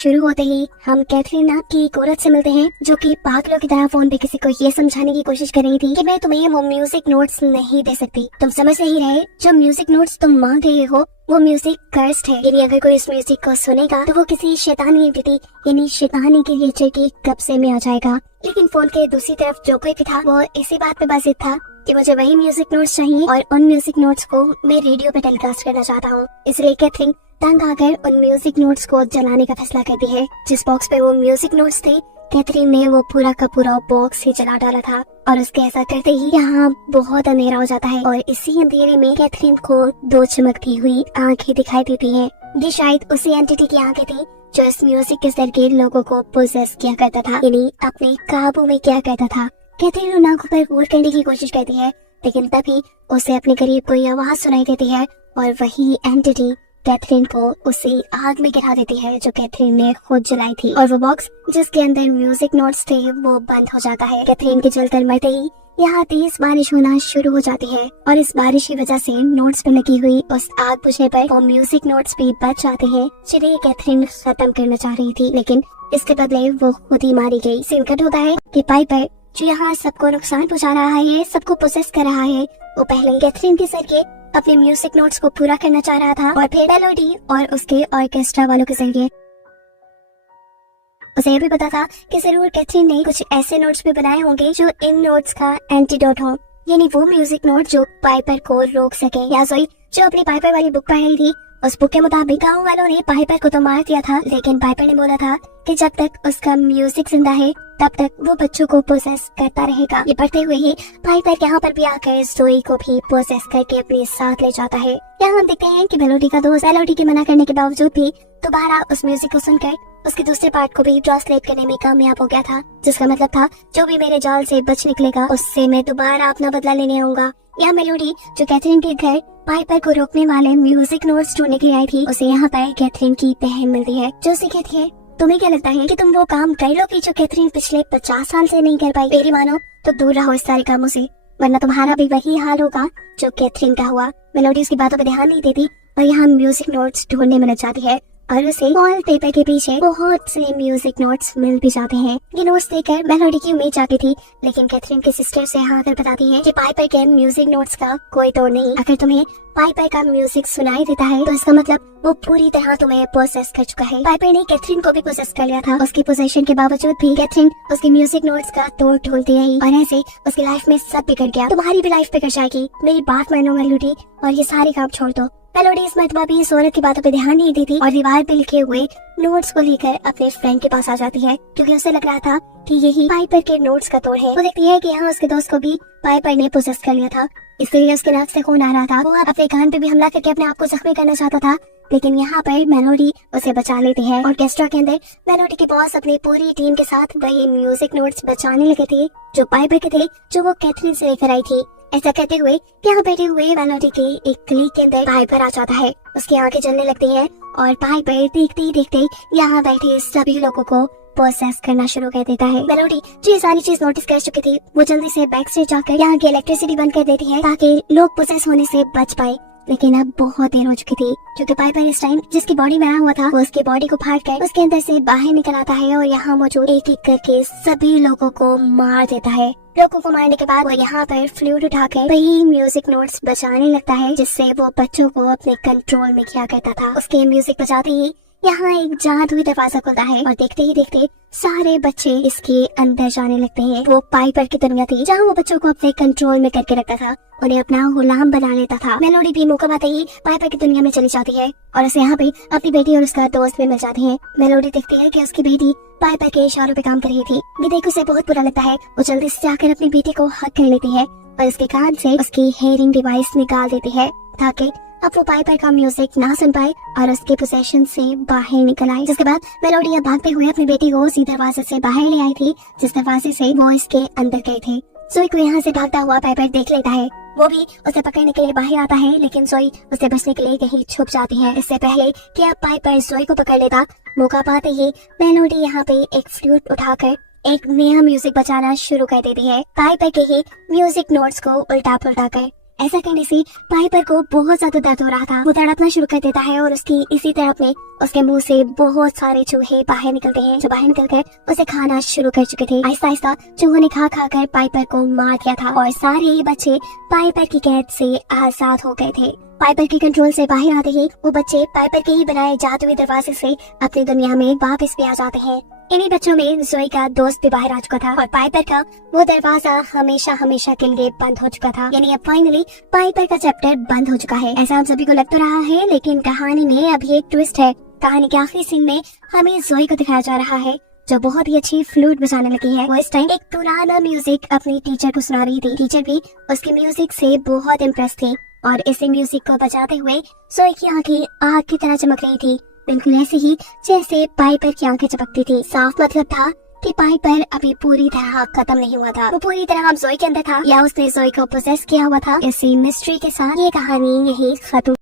शुरू होते ही हम कैथरीन नाम की एक औरत से मिलते हैं जो कि पागलों की तरह फोन पे किसी को ये समझाने की कोशिश कर रही थी कि मैं तुम्हें वो म्यूजिक नोट्स नहीं दे सकती। तुम समझ नहीं रहे, जो म्यूजिक नोट्स तुम मांग रहे हो वो म्यूजिक कर्स्ड है। यानी अगर कोई इस म्यूजिक को सुनेगा तो वो किसी शैतानी एंटिटी यानी शैतानी क्रिएचर के कब्जे में आ जाएगा। लेकिन फोन के दूसरी तरफ जो कोई भी था वो इसी बात पे बाजिद था कि मुझे वही म्यूजिक नोट्स चाहिए और उन म्यूजिक नोट्स को मैं रेडियो पे टेलीकास्ट करना चाहता हूँ। इसलिए कैथरीन तंग आकर उन म्यूजिक नोट्स को जलाने का फैसला करती है। जिस बॉक्स पे वो म्यूजिक नोट्स थे, कैथरीन ने वो पूरा का पूरा बॉक्स ही जला डाला था और उसके ऐसा करते ही यहाँ बहुत अंधेरा हो जाता है और इसी अंधेरे में कैथरीन को दो चमकती हुई आंखें दिखाई देती हैं। ये शायद उसी एंटिटी की आंखें थी जो इस म्यूजिक के जरिए लोगों को पोजेस किया करता था, यानी अपने काबू में किया करता था। कैथरीन उन आंखों पर गौर करने की कोशिश करती है, लेकिन तभी उसे अपने करीब कोई आवाज सुनाई देती है और वही एंटिटी कैथरीन को उसी आग में गिरा देती है जो कैथरीन ने खुद जलाई थी और वो बॉक्स जिसके अंदर म्यूजिक नोट्स थे वो बंद हो जाता है। कैथरीन के जलकर मरते ही यहाँ तेज बारिश होना शुरू हो जाती है और इस बारिश की वजह से नोट्स पे लगी हुई उस आग बुझने पर वो म्यूजिक नोट्स भी बच जाते हैं जिन्हें कैथरीन खत्म करना चाह रही थी, लेकिन इसके बदले वो खुद ही मारी गई। सीन कट होता है कि पाइपर जो यहाँ सबको नुकसान पहुँचा रहा है, सबको पोसेस कर रहा है, वो पहले कैथरीन के जरिए अपने म्यूजिक नोट्स को पूरा करना चाह रहा था और फिर मेलोडी और उसके ऑर्केस्ट्रा वालों के जरिए उसे ये भी पता था कि जरूर कैथरीन ने कुछ ऐसे नोट्स भी बनाए होंगे जो इन नोट्स का एंटीडोट हो, यानी वो म्यूजिक नोट जो पाइपर को रोक सके। या जोई जो अपनी पाइपर वाली बुक पढ़ रही थी, उस बुक के मुताबिक गाँव वालों ने पाइपर को तो मार दिया था, लेकिन पाइपर ने बोला था कि जब तक उसका म्यूजिक जिंदा है तब तक वो बच्चों को पोसेस करता रहेगा। ये पढ़ते हुए ही पाइपर यहाँ पर भी आकर जोई को भी पोसेस करके अपने साथ ले जाता है। यहाँ हम देखते हैं कि मेलोडी का दोस्त मेलोडी के मना करने के बावजूद भी दोबारा उस म्यूजिक को सुनकर उसके दूसरे पार्ट को भी ट्रांसलेट करने में कामयाब हो गया था, जिसका मतलब था जो भी मेरे जाल से बच निकलेगा उससे मैं दोबारा अपना बदला लेने आऊंगा। यह मेलोडी जो कैथरीन के घर पाइपर को रोकने वाले म्यूजिक नोट्स ढूंढने के लिए आई थी, उसे यहाँ पर कैथरीन की बहन मिलती है जो उसे कहती है तुम्हें क्या लगता है कि तुम वो काम कर लोगी जो कैथरीन पिछले 50 साल से नहीं कर पाई? मेरी मानो तो दूर रहो इस सारे कामों से, वरना तुम्हारा भी वही हाल होगा जो कैथरीन का हुआ। मेलोडी उसकी बातों पर ध्यान नहीं देती और यहाँ म्यूजिक नोट्स ढूंढने में लग जाती है और उसे वॉल पेपर के पीछे बहुत से म्यूजिक नोट्स मिल भी जाते हैं। ये नोट्स देखकर मेलोडी की उम्मीद जाती थी, लेकिन कैथरीन के सिस्टर से यहाँ आकर बताती है कि पाइपर के म्यूजिक नोट्स का कोई तोड़ नहीं। अगर तुम्हें पाइपर का म्यूजिक सुनाई देता है तो इसका मतलब वो पूरी तरह तुम्हें पोसेस कर चुका है। पाइपर ने कैथरीन को भी पोसेस कर लिया था। उसकी पोसेशन के बावजूद भी कैथरीन उसके म्यूजिक नोट्स का तोड़ ढूंढती रही और ऐसे उसकी लाइफ में सब बिगड़ गया। तुम्हारी भी लाइफ बिगड़ जाएगी, मेरी बात मानो मेलोडी और ये सारे काम छोड़ दो। मेलोडी इस मरतबा भी इस औरत की बातों पे ध्यान नहीं देती और दीवार पे लिखे हुए नोट्स को लेकर अपने फ्रेंड के पास आ जाती है, क्योंकि उसे लग रहा था कि यही पाइपर के नोट्स का तोड़ है। वो देखती है कि यहाँ उसके दोस्त को भी पाइपर ने पोसेस कर लिया था, इसलिए उसके नाक से खून आ रहा था। वो अपने कान पे भी हमला करके अपने आप को जख्मी करना चाहता था, लेकिन यहाँ पर मेलोडी उसे बचा लेती है। ऑर्केस्ट्रा के अंदर मेलोडी के बॉस अपनी पूरी टीम के साथ वही म्यूजिक नोट्स बचाने लगे थे जो पाइपर के थे, जो वो कैथरीन से लेकर आई थी। ऐसा कहते हुए यहाँ बैठे हुए मेलोडी के एक क्लिक के अंदर पाइपर आ जाता है। उसकी आंखें जलने लगती हैं और पाइपर देखते ही देखते यहाँ बैठे सभी लोगों को प्रोसेस करना शुरू कर देता है। मेलोडी जो ये सारी चीज नोटिस कर चुकी थी, वो जल्दी से बैक स्टेज जाकर यहाँ की इलेक्ट्रिसिटी बंद कर देती है ताकि लोग प्रोसेस होने से बच पाए। लेकिन अब बहुत देर हो चुकी थी, क्योंकि पाइपर इस टाइम जिसकी बॉडी में आया हुआ था वो उसकी बॉडी को फाड़ कर उसके अंदर से बाहर निकल आता है और यहाँ मौजूद एक एक करके सभी लोगों को मार देता है। लोगों को मारने के बाद वो यहाँ पर फ्लूट उठाकर वही म्यूजिक नोट्स बचाने लगता है जिससे वो बच्चों को अपने कंट्रोल में किया करता था। उसके म्यूजिक बजाते ही यहाँ एक जादुई दरवाजा खुलता है और देखते ही देखते सारे बच्चे इसके अंदर जाने लगते हैं। वो पाइपर की दुनिया थी जहाँ वो बच्चों को अपने कंट्रोल में करके रखता था, उन्हें अपना गुलाम बना लेता था। मेलोडी भी मौका पाते ही पाइपर की दुनिया में चली जाती है और उसे यहाँ पे अपनी बेटी और उसका दोस्त भी मिल जाते हैं। मेलोडी देखती है कि उसकी बेटी पाइपर के इशारों पे काम कर रही थी। ये देख उसे बहुत बुरा लगता है। वो जल्दी से जाकर अपनी बेटी को हक कर लेती है और उसके कान से उसकी हेयरिंग डिवाइस निकाल देती है ताकि अब वो पाइपर का म्यूजिक ना सुन पाए और उसके पोसेशन से बाहर निकल आए। जिसके बाद मेलोडी भागते हुए अपनी बेटी को उसी दरवाजे से बाहर ले आई थी जिस दरवाजे से वो इसके अंदर गए थे। जोई को यहाँ से भागता हुआ पाइपर देख लेता है, वो भी उसे पकड़ने के लिए बाहर आता है, लेकिन जोई उसे बचने के लिए कहीं छुप जाती है। इससे पहले कि अब पाइपर जोई को पकड़ लेता, मौका पाते ही मेलोडी यहाँ पे एक फ्लूट उठाकर एक नया म्यूजिक बजाना शुरू कर देती है। पाइपर के ही म्यूजिक नोट्स को उल्टा पुल्टा कर ऐसा करने से पाइपर को बहुत ज्यादा दर्द हो रहा था। वो तड़पना शुरू कर देता है और उसकी इसी तड़प में उसके मुंह से बहुत सारे चूहे बाहर निकलते हैं, जो बाहर निकलकर उसे खाना शुरू कर चुके थे। आहिस्ता आहिस्ता चूहों ने खा खा कर पाइपर को मार दिया था और सारे बच्चे पाइपर की कैद से आजाद हो गए थे। पाइपर के कंट्रोल से बाहर आते ही वो बच्चे पाइपर के ही बनाए जादुई दरवाजे से अपनी दुनिया में वापस भी आ जाते हैं। इन्हीं बच्चों में जोई का दोस्त भी बाहर आ चुका था और पाइपर का वो दरवाजा हमेशा हमेशा के लिए बंद हो चुका था। यानी अब फाइनली पाइपर का चैप्टर बंद हो चुका है। ऐसा आप सभी को लग तो रहा है, लेकिन कहानी में अभी एक ट्विस्ट है। कहानी के आखिरी सीन में हमें जोई को दिखाया जा रहा है, जो बहुत ही अच्छी फ्लूट बजाने लगी है। वो इस टाइम एक पुराना म्यूजिक अपनी टीचर को सुना रही थी। टीचर भी उसकी म्यूजिक से बहुत इम्प्रेस थी और इसी म्यूजिक को बजाते हुए जोई की आंखें आग की तरह चमक रही थी, बिल्कुल ऐसे ही जैसे पाइपर की आंखें चमकती थी। साफ मतलब था कि पाइपर अभी पूरी तरह खत्म नहीं हुआ था। वो पूरी तरह जोई के अंदर था या उसने जोई को पोसेस किया हुआ था। इसी मिस्ट्री के साथ ये कहानी यही खत्म